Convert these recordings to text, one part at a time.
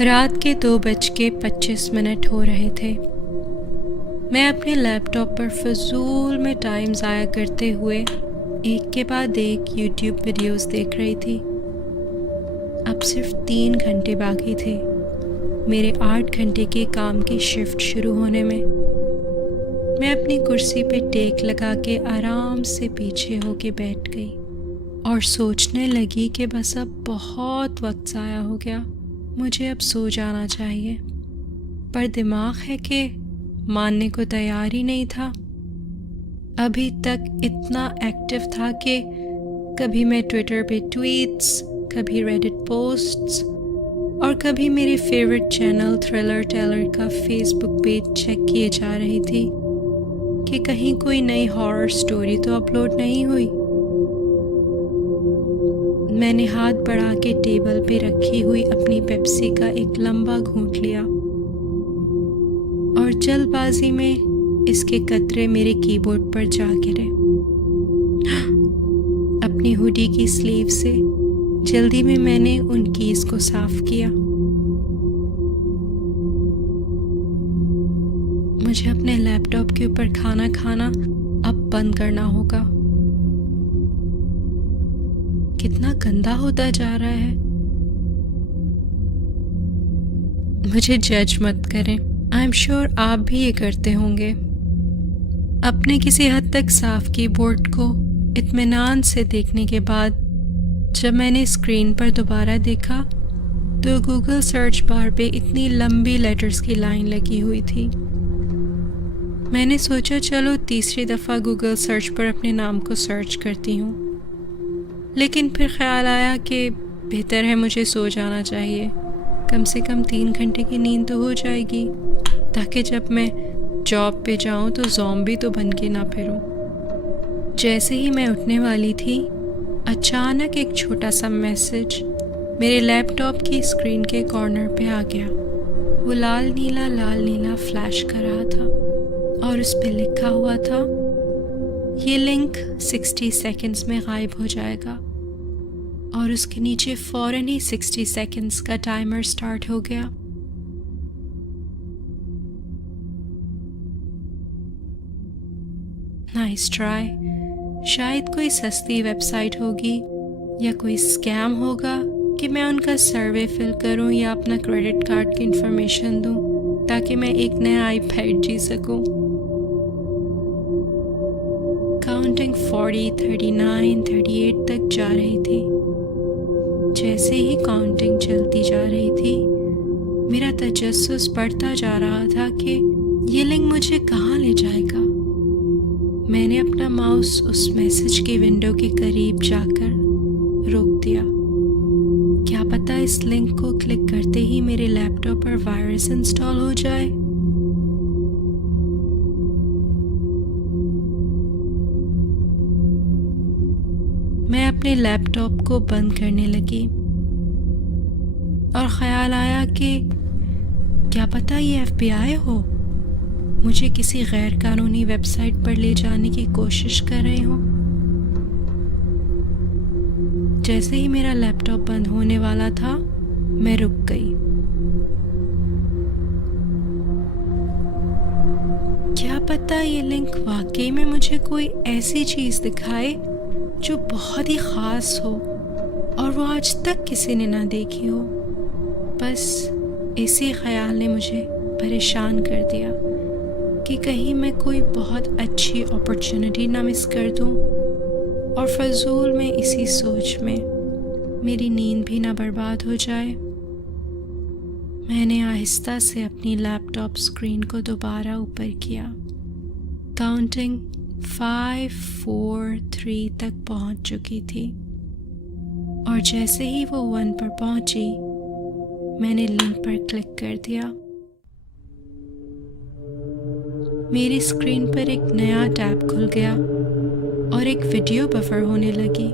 रात के 2:25 हो रहे थे। मैं अपने लैपटॉप पर फजूल में टाइम ज़ाया करते हुए एक के बाद एक यूट्यूब वीडियोस देख रही थी। अब सिर्फ 3 घंटे बाकी थे मेरे 8 घंटे के काम की शिफ्ट शुरू होने में। मैं अपनी कुर्सी पे टेक लगा के आराम से पीछे होके बैठ गई और सोचने लगी कि बस अब बहुत वक्त ज़ाया हो गया, मुझे अब सो जाना चाहिए। पर दिमाग है कि मानने को तैयार ही नहीं था। अभी तक इतना एक्टिव था कि कभी मैं ट्विटर पे ट्वीट्स, कभी रेडिट पोस्ट्स और कभी मेरे फेवरेट चैनल थ्रिलर टेलर का फेसबुक पेज चेक किए जा रही थी कि कहीं कोई नई हॉरर स्टोरी तो अपलोड नहीं हुई। मैंने हाथ बढ़ा के टेबल पे रखी हुई अपनी पेप्सी का एक लंबा घूंट लिया और जल्दबाजी में इसके कतरे मेरे कीबोर्ड पर जा गिरे। अपनी हुडी की स्लीव से जल्दी में मैंने उन कीज को साफ किया। मुझे अपने लैपटॉप के ऊपर खाना खाना अब बंद करना होगा। कितना गंदा होता जा रहा है। मुझे जज मत करें, आई एम श्योर आप भी ये करते होंगे। अपने किसी हद तक साफ कीबोर्ड को इत्मीनान से देखने के बाद जब मैंने स्क्रीन पर दोबारा देखा तो गूगल सर्च बार पे इतनी लंबी लेटर्स की लाइन लगी हुई थी। मैंने सोचा चलो तीसरी दफ़ा गूगल सर्च पर अपने नाम को सर्च करती हूँ, लेकिन फिर ख्याल आया कि बेहतर है मुझे सो जाना चाहिए। कम से कम 3 घंटे की नींद तो हो जाएगी, ताकि जब मैं जॉब पे जाऊं तो ज़ॉम्बी तो बन के ना फिरूं। जैसे ही मैं उठने वाली थी, अचानक एक छोटा सा मैसेज मेरे लैपटॉप की स्क्रीन के कॉर्नर पे आ गया। वो लाल नीला फ्लैश कर रहा था और उस पे लिखा हुआ था, ये लिंक 60 सेकंड्स में गायब हो जाएगा। और उसके नीचे फ़ौरन ही 60 सेकंड्स का टाइमर स्टार्ट हो गया। Nice try. शायद कोई सस्ती वेबसाइट होगी या कोई स्कैम होगा कि मैं उनका सर्वे फिल करूं या अपना क्रेडिट कार्ड की इंफॉर्मेशन दूं ताकि मैं एक नया आईपैड जी सकूं। काउंटिंग 40, 39, 38 तक जा रही थी। जैसे ही काउंटिंग चलती जा रही थी, मेरा तजस्सुस बढ़ता जा रहा था कि ये लिंक मुझे कहाँ ले जाएगा। मैंने अपना माउस उस मैसेज की विंडो के करीब जाकर रोक दिया। क्या पता इस लिंक को क्लिक करते ही मेरे लैपटॉप पर वायरस इंस्टॉल हो जाए। मैं अपने लैपटॉप को बंद करने लगी और ख्याल आया कि क्या पता ये FBI हो, मुझे किसी गैर कानूनी वेबसाइट पर ले जाने की कोशिश कर रहे हो। जैसे ही मेरा लैपटॉप बंद होने वाला था, मैं रुक गई। क्या पता ये लिंक वाकई में मुझे कोई ऐसी चीज़ दिखाए जो बहुत ही ख़ास हो और वो आज तक किसी ने ना देखी हो। बस इसी ख्याल ने मुझे परेशान कर दिया कि कहीं मैं कोई बहुत अच्छी अपॉर्चुनिटी ना मिस कर दूं और फजूल में इसी सोच में मेरी नींद भी ना बर्बाद हो जाए। मैंने आहिस्ता से अपनी लैपटॉप स्क्रीन को दोबारा ऊपर किया। काउंटिंग 5, 4, 3 तक पहुंच चुकी थी और जैसे ही वो 1 पर पहुंची, मैंने लिंक पर क्लिक कर दिया। मेरी स्क्रीन पर एक नया टैब खुल गया और एक वीडियो बफर होने लगी।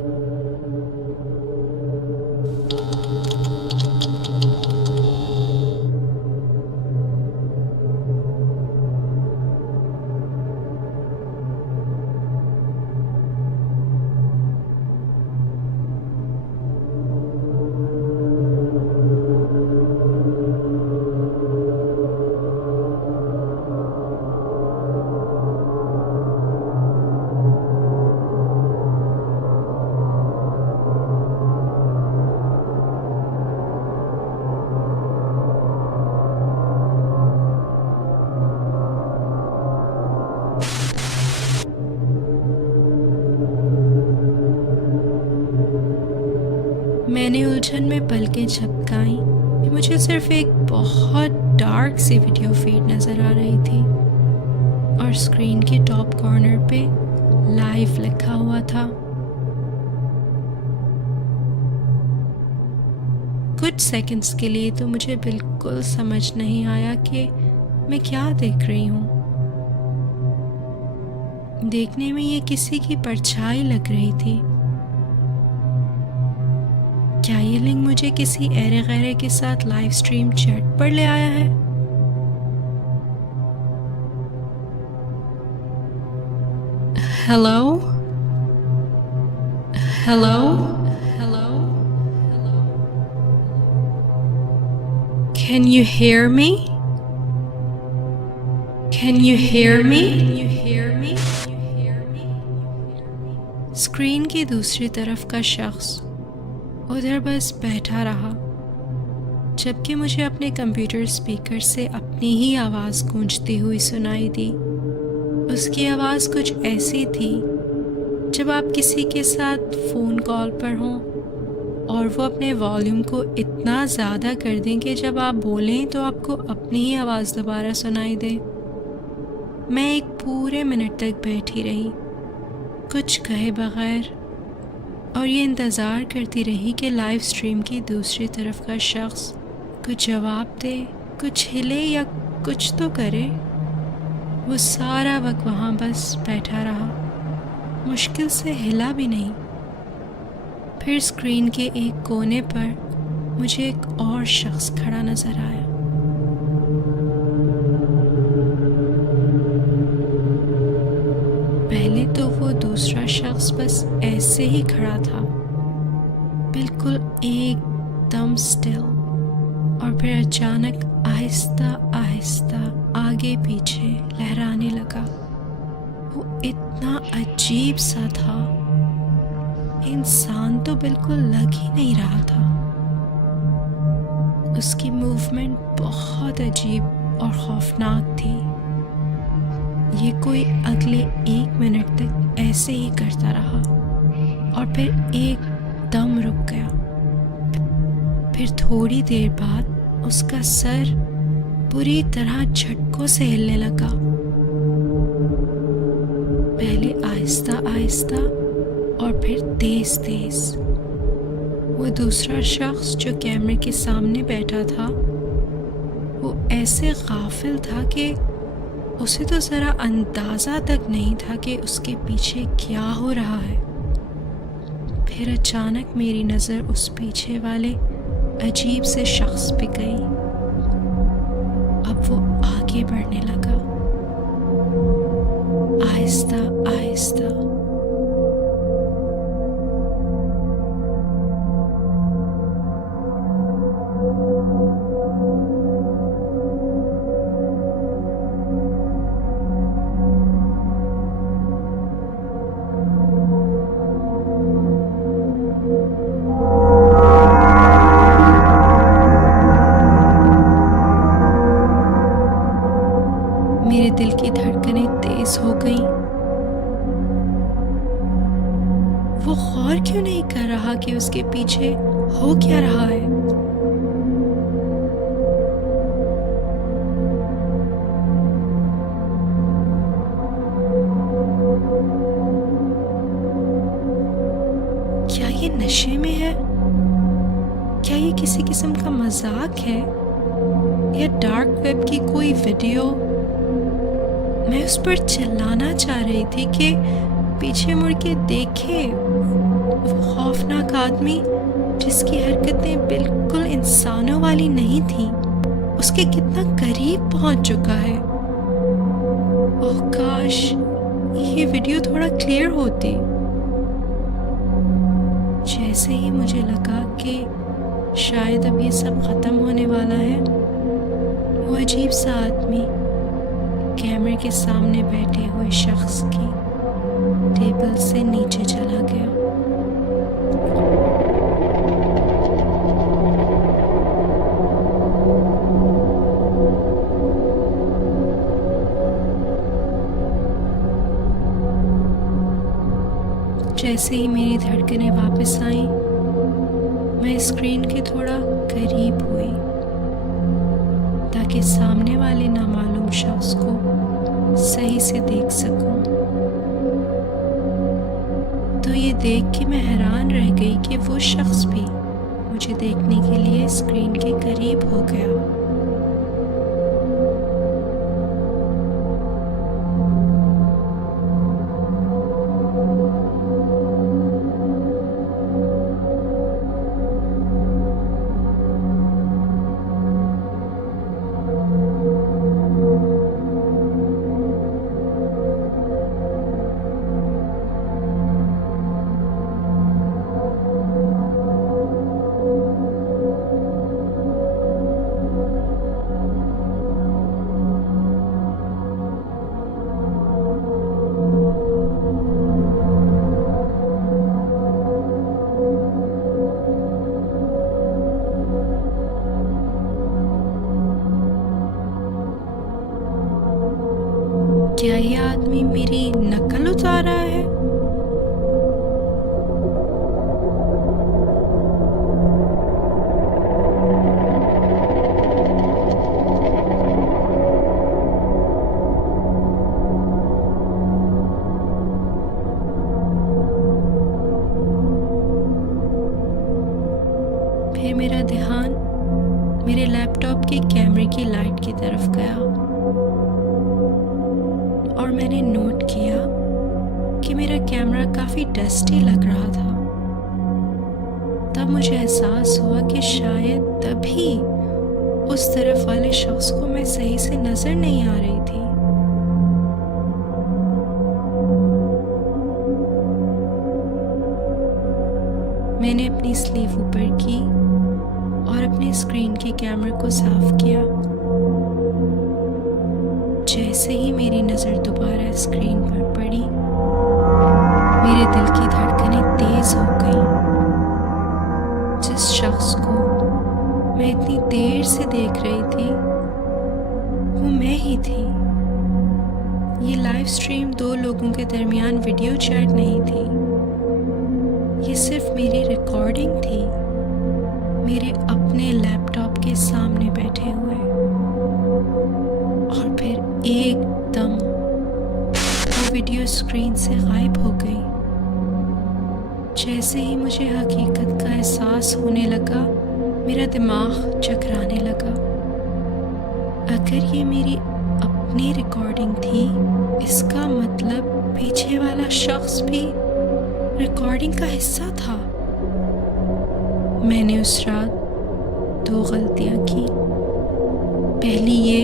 में पलकें झपकाईं कि मुझे सिर्फ एक बहुत डार्क सी वीडियो फीड नज़र आ रही थी और स्क्रीन के टॉप कॉर्नर पे लाइव लिखा हुआ था। कुछ सेकंड्स के लिए तो मुझे बिल्कुल समझ नहीं आया कि मैं क्या देख रही हूँ। देखने में ये किसी की परछाई लग रही थी। क्या ये लिंक मुझे किसी ऐरे गैरे के साथ लाइव स्ट्रीम चैट पर ले आया है? Hello hello hello can you hear me? Can you hear me? Screen की दूसरी तरफ का शख्स उधर बस बैठा रहा, जबकि मुझे अपने कंप्यूटर स्पीकर से अपनी ही आवाज़ गूंजती हुई सुनाई दी। उसकी आवाज़ कुछ ऐसी थी जब आप किसी के साथ फ़ोन कॉल पर हों और वो अपने वॉल्यूम को इतना ज़्यादा कर दें कि जब आप बोलें तो आपको अपनी ही आवाज़ दोबारा सुनाई दे। मैं एक पूरे मिनट तक बैठी रही, कुछ कहे बगैर, और ये इंतज़ार करती रही कि लाइव स्ट्रीम की दूसरी तरफ का शख्स कुछ जवाब दे, कुछ हिले या कुछ तो करे। वो सारा वक्त वहाँ बस बैठा रहा, मुश्किल से हिला भी नहीं। फिर स्क्रीन के एक कोने पर मुझे एक और शख्स खड़ा नज़र आया। पहले तो वो दूसरा शख्स बस ऐसे ही खड़ा था, बिल्कुल एकदम स्टिल, और फिर अचानक आहिस्ता आहिस्ता आगे पीछे लहराने लगा। वो इतना अजीब सा था, इंसान तो बिल्कुल लग ही नहीं रहा था। उसकी मूवमेंट बहुत अजीब और खौफनाक थी। ये कोई अगले 1 मिनट तक ऐसे ही करता रहा और फिर एकदम रुक गया। फिर थोड़ी देर बाद उसका सर बुरी तरह झटकों से हिलने लगा। पहले आहिस्ता आहिस्ता और फिर तेज तेज। वो दूसरा शख्स जो कैमरे के सामने बैठा था, वो ऐसे गाफिल था कि उसे तो ज़रा अंदाज़ा तक नहीं था कि उसके पीछे क्या हो रहा है। फिर अचानक मेरी नज़र उस पीछे वाले अजीब से शख्स पे गई। अब वो आगे बढ़ने लगा, आहिस्ता आहिस्ता। मेरे दिल की धड़कनें तेज हो गईं। वो गौर क्यों नहीं कर रहा कि उसके पीछे हो क्या रहा है? क्या ये नशे में है? क्या ये किसी किस्म का मजाक है या डार्क वेब की कोई वीडियो? मैं उस पर चिल्लाना चाह रही थी कि पीछे मुड़ के देखे वो खौफनाक आदमी जिसकी हरकतें बिल्कुल इंसानों वाली नहीं थी, उसके कितना करीब पहुंच चुका है। ओह काश ये वीडियो थोड़ा क्लियर होती। जैसे ही मुझे लगा कि शायद अब ये सब ख़त्म होने वाला है, वो अजीब सा आदमी कैमरे के सामने बैठे हुए शख्स की टेबल से नीचे चला गया। जैसे ही मेरी धड़कनें वापस आईं, मैं स्क्रीन के थोड़ा करीब हुई ताकि सामने वाले नामालूम शख्स को सही से देख सकूं। तो ये देख के मैं हैरान रह गई कि वो शख्स भी मुझे देखने के लिए स्क्रीन के करीब हो गया। क्या ये आदमी मेरी नकल उतार रहा है? फिर मेरा ध्यान मेरे लैपटॉप के कैमरे की लाइट की तरफ गया और मैंने नोट किया कि मेरा कैमरा काफ़ी डस्टी लग रहा था। तब मुझे एहसास हुआ कि शायद तभी उस तरफ वाले शख्स को मैं सही से नज़र नहीं आ रही थी। मैंने अपनी स्लीव ऊपर की और अपने स्क्रीन के कैमरे को साफ किया। जैसे ही मेरी नज़र दोबारा स्क्रीन पर पड़ी, मेरे दिल की धड़कनें तेज हो गईं। जिस शख्स को मैं इतनी देर से देख रही थी वो मैं ही थी। ये लाइव स्ट्रीम 2 लोगों के दरमियान वीडियो चैट नहीं थी, ये सिर्फ मेरी रिकॉर्डिंग थी, मेरे अपने लैपटॉप के सामने बैठे हुए। और फिर एकदम वो वीडियो स्क्रीन से गायब हो गई। जैसे ही मुझे हकीकत का एहसास होने लगा, मेरा दिमाग चकराने लगा। अगर ये मेरी अपनी रिकॉर्डिंग थी, इसका मतलब पीछे वाला शख्स भी रिकॉर्डिंग का हिस्सा था। मैंने उस रात 2 गलतियां की। पहली ये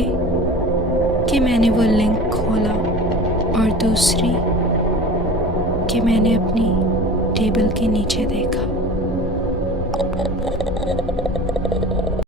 कि मैंने वो लिंक खोला और दूसरी कि मैंने अपनी टेबल के नीचे देखा।